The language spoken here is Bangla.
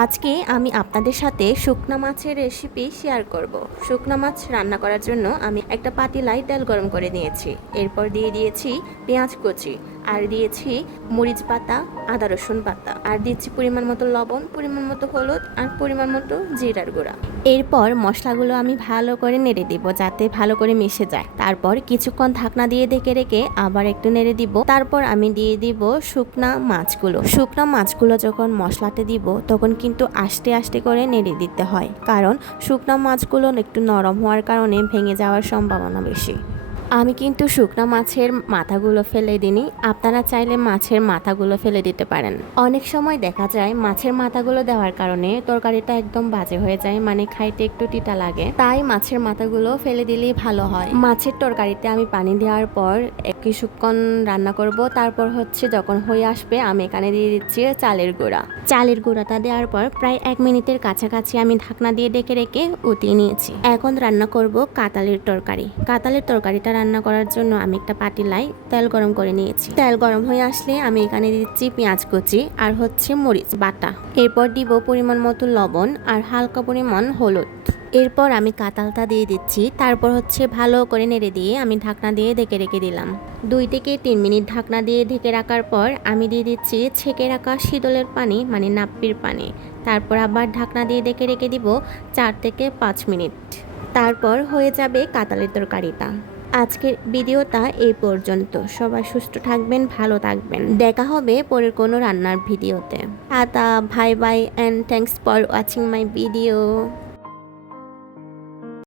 আজকে আমি আপনাদের সাথে শুকনা মাছের রেসিপি শেয়ার করব। শুকনা মাছ রান্না করার জন্য আমি একটা পাতিলায় তেল গরম করে নিয়েছি। এরপর দিয়ে দিয়েছি পেঁয়াজ কুচি, আর দিয়েছি মরিচ পাতা, আদা রসুন পাতা। আর দিচ্ছি পরিমাণ মতো লবণ, পরিমাণ মতো হলুদ, আর পরিমাণ মতো জিরার গুঁড়া। এরপর মশলাগুলো আমি ভালো করে নেড়ে দিব যাতে ভালো করে মিশে যায়। তারপর কিছুক্ষণ ঢাকনা দিয়ে ঢেকে রেখে আবার একটু নেড়ে দিব। তারপর আমি দিয়ে দিব শুকনা মাছগুলো। শুকনা মাছগুলো যখন মশলাতে দিব, তখন কিন্তু আস্তে আস্তে করে নেড়ে দিতে হয়। কারণ শুকনা মাছগুলো একটু নরম হওয়ার কারণে ভেঙে যাওয়ার সম্ভাবনা বেশি। আমি কিন্তু শুকনা মাছের মাথাগুলো ফেলে দিনি আপনারা চাইলে মাছের মাথাগুলো ফেলে দিতে পারেন। অনেক সময় দেখা যায় মাছের মাথাগুলো দেওয়ার কারণে তরকারিটা একদম বাজে হয়ে যায় মানে খাইতে একটু তিতা লাগে। তাই মাছের মাথাগুলো ফেলে দিলেই ভালো হয়। মাছের তরকারিতে আমি পানি দেওয়ার পর কিছুক্ষণ রান্না করব। তারপর হচ্ছে যখন হয়ে আসবে, আমি এখানে দিয়ে দিচ্ছি চালের গুঁড়া। চালের গুঁড়াটা দেওয়ার পর প্রায় এক মিনিটের কাছাকাছি আমি ঢাকনা দিয়ে ডেকে রেখে উতিয়ে নিয়েছি। এখন রান্না করব কাতালের তরকারি। কাতালের তরকারিটা রান্না করার জন্য আমি একটা পাতিলায় তেল গরম করে নিয়েছি। তেল গরম হয়ে আসলে আমি এখানে দিচ্ছি পেঁয়াজ কুচি আর হচ্ছে মরিচ বাটা। এরপর দিব পরিমাণ মতো লবণ আর হালকা পরিমাণ হলুদ। এরপর আমি কাতালটা দিয়ে দিচ্ছি, তারপর হচ্ছে ভালো করে নেড়ে দিয়ে আমি ঢাকনা দিয়ে ঢেকে রেখে দিলাম। দুই থেকে তিন মিনিট ঢাকনা দিয়ে ঢেকে রাখার পর আমি দিয়ে দিচ্ছি ছেঁকে রাখা শীতলের পানি মানে নাপ্পির পানি। তারপর আবার ঢাকনা দিয়ে ঢেকে রেখে দিব চার থেকে পাঁচ মিনিট। তারপর হয়ে যাবে কাতালের তরকারিটা। আজকের ভিডিওটা এই পর্যন্ত। সবাই সুস্থ থাকবেন, ভালো থাকবেন। দেখা হবে পরের কোনো রান্নার ভিডিওতে। আতা ভাই bye and thanks for watching my video